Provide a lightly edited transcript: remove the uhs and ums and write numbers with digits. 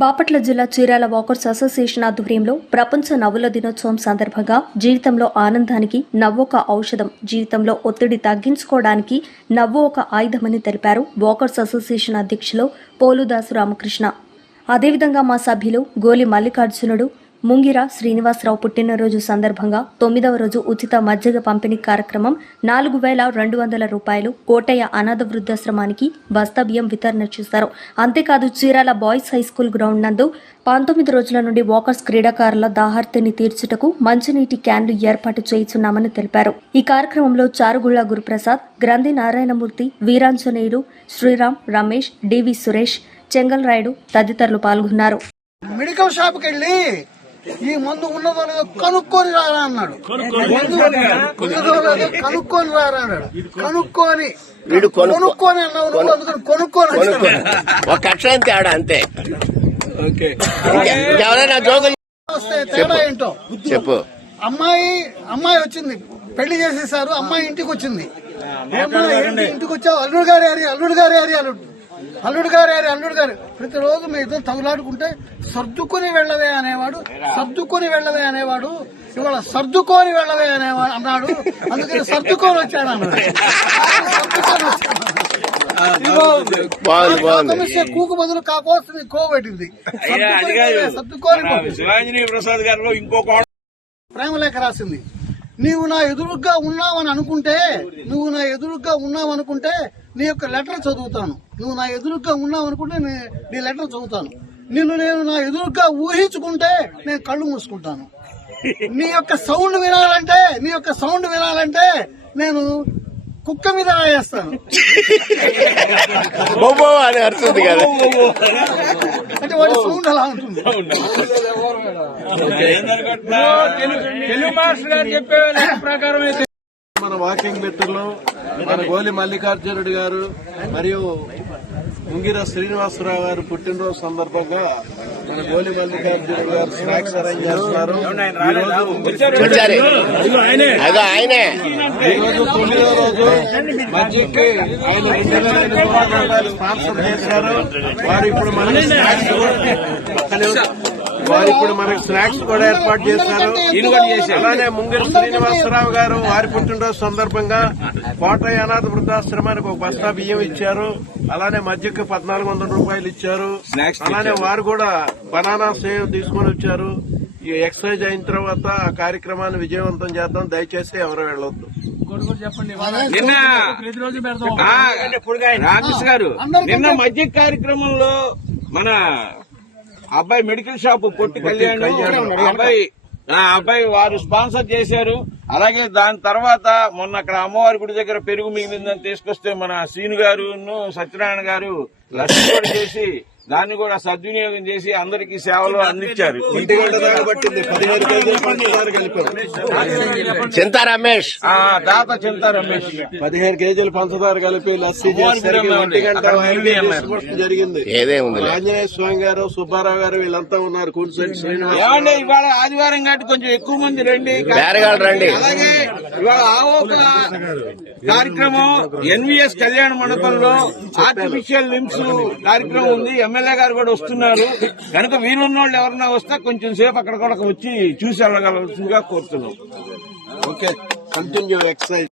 బాపట్ల జిల్లా Chirala walkers association ఆధ్వర్యంలో ప్రపంచ నవ్వుల దినోత్సవం సందర్భంగా జీవితంలో ఆనందానికి నవ్వు ఒక ఔషధం, జీవితంలో ఒత్తిడి తగ్గించుకోవడానికి నవ్వు ఒక ఆయుధమని తెలిపారు వాకర్స్ అసోసియేషన్ అధ్యక్షులు పోలుదాసు రామకృష్ణ. అదేవిధంగా మా సభ్యులు గోలి మల్లికార్జునుడు, ముంగిర శ్రీనివాసరావు పుట్టినరోజు సందర్భంగా 9వ రోజు ఉచిత మజ్జిగ పంపిణీ కార్యక్రమం 4,200 రూపాయలు కోటయ్య అనాథ వృద్ధాశ్రమానికి బస్తా బియ్యం వితరణ చేశారు. అంతేకాదు Chirala boys high school ground నందు 19 రోజుల నుండి వాకర్స్ క్రీడాకారుల దాహార్తిని తీర్చుటకు మంచినీటి క్యాన్లు ఏర్పాటు చేయించున్నామని తెలిపారు. ఈ కార్యక్రమంలో చారుగుళ్ల గురుప్రసాద్, గ్రంథి నారాయణమూర్తి, వీరాంజనేయులు, శ్రీరామ్, రమేష్, డివి సురేష్, చెంగల్ రాయుడు తదితరులు పాల్గొన్నారు. మెడికల్ షాప్ కి వెళ్ళి ఈ మందు ఉన్నదో లేదో కనుక్కొని రారా అన్నాడు. మందు ఉన్నదో లేదో కనుక్కొని రారా అన్నాడు. కనుక్కొని అన్నావు నువ్వు, అందుకని కొనుక్కొని ఒక అక్షరం తేడా అంతే. వస్తే తేడా ఏంటో చెప్పు. అమ్మాయి వచ్చింది, పెళ్లి చేసేసారు. అమ్మాయి ఇంటికి వచ్చింది. ఇంటికి వచ్చావు, అల్లుడు గారు ప్రతిరోజు మీ ఇద్దరు తగులాడుకుంటే సర్దుకుని వెళ్ళవే అనేవాడు. ఇవాళ సర్దుకొని వెళ్ళవే అనేవాడు అన్నాడు. అందుకని సర్దుకొని వచ్చాడు అన్నాడు. సమస్య కూకు బదులు కాకోస్తుంది కోబెట్టింది. సర్దుకొని ప్రేమలేఖ రాసింది. నీవు నా ఎదురుగ్గా ఉన్నావని అనుకుంటే నీ యొక్క లెటర్ చదువుతాను. నువ్వు నా ఎదురుగ్గా ఉన్నావనుకుంటే నీ లెటర్ చదువుతాను. నేను నా ఎదురుగ్గా ఊహించుకుంటే నేను కళ్ళు మూసుకుంటాను. నీ యొక్క సౌండ్ వినాలంటే నేను కుక్క మీద రాయేస్తాను. అంటే వాడి సౌండ్ అలా ఉంటుంది. తెలుగు మాస్టర్ గారు చెప్పే ప్రకారం మన వాకింగ్ మిత్రులు మన గోలి మల్లికార్జునుడు గారు మరియు ముంగిర శ్రీనివాసరావు గారు పుట్టినరోజు సందర్భంగా మన గోలి మల్లికార్జునుడు గారు స్నాక్స్ అరేంజ్ చేస్తున్నారు. ఈరోజు 9వ రోజు మధ్యకి ఆయన 2,200 రూపాయలు స్పాన్సర్ చేశారు. వారు ఇప్పుడు మనకి స్నాక్స్ కూడా ఏర్పాటు చేశారు. అలానే ముంగిర శ్రీనివాసరావు గారు వారి పుట్టినరోజు సందర్భంగా కోటయ్య అనాథ వృద్ధాశ్రమానికి ఒక బస్తా బియ్యం ఇచ్చారు. అలానే మధ్యకి 1,400 రూపాయలు ఇచ్చారు. అలానే వారు కూడా బనానా సేవ్ తీసుకుని వచ్చారు. ఈ ఎక్సర్సైజ్ అయిన తర్వాత ఆ కార్యక్రమాన్ని విజయవంతం చేద్దాం. దయచేసి ఎవరు వెళ్ళొద్దు. రామకృష్ణ గారు నిన్న మధ్య కార్యక్రమంలో మన అబ్బాయి మెడికల్ షాప్ పొట్టి కళ్యాణ్ అబ్బాయి వారు స్పాన్సర్ చేశారు. అలాగే దాని తర్వాత మొన్న అక్కడ అమ్మవారి గుడి దగ్గర పెరుగు మిగిలిందని తీసుకొస్తే మన శ్రీను గారు సత్యనారాయణ గారు లక్ష్మీ చేసి దాన్ని కూడా సద్వినియోగం చేసి అందరికీ సేవలు అందించారు. చింతా రమేష్ దాత 15 కేజీలు పంచదార కలిపి లస్సీ జరిగింది. ఆంజనేయ స్వామి గారు, సుబ్బారావు గారు వీళ్ళంతా ఉన్నారు. ఏమంటే ఇవాళ ఆదివారం కాబట్టి కొంచెం ఎక్కువ మంది రండి. రండి. అలాగే ఇవాళ ఆవోక కార్యక్రమం ఎన్వీఎస్ కళ్యాణ మండపంలో ఆర్టిఫిషియల్ లిమ్స్ కార్యక్రమం ఉంది. ఎమ్మెల్యే గారు కూడా వస్తున్నారు. కనుక వీలున్న వాళ్ళు ఎవరన్నా వస్తే కొంచెం సేపు అక్కడ కూడా వచ్చి చూసి వెళ్ళగలసిందిగా కోరుతున్నాం. Okay, continue exercise.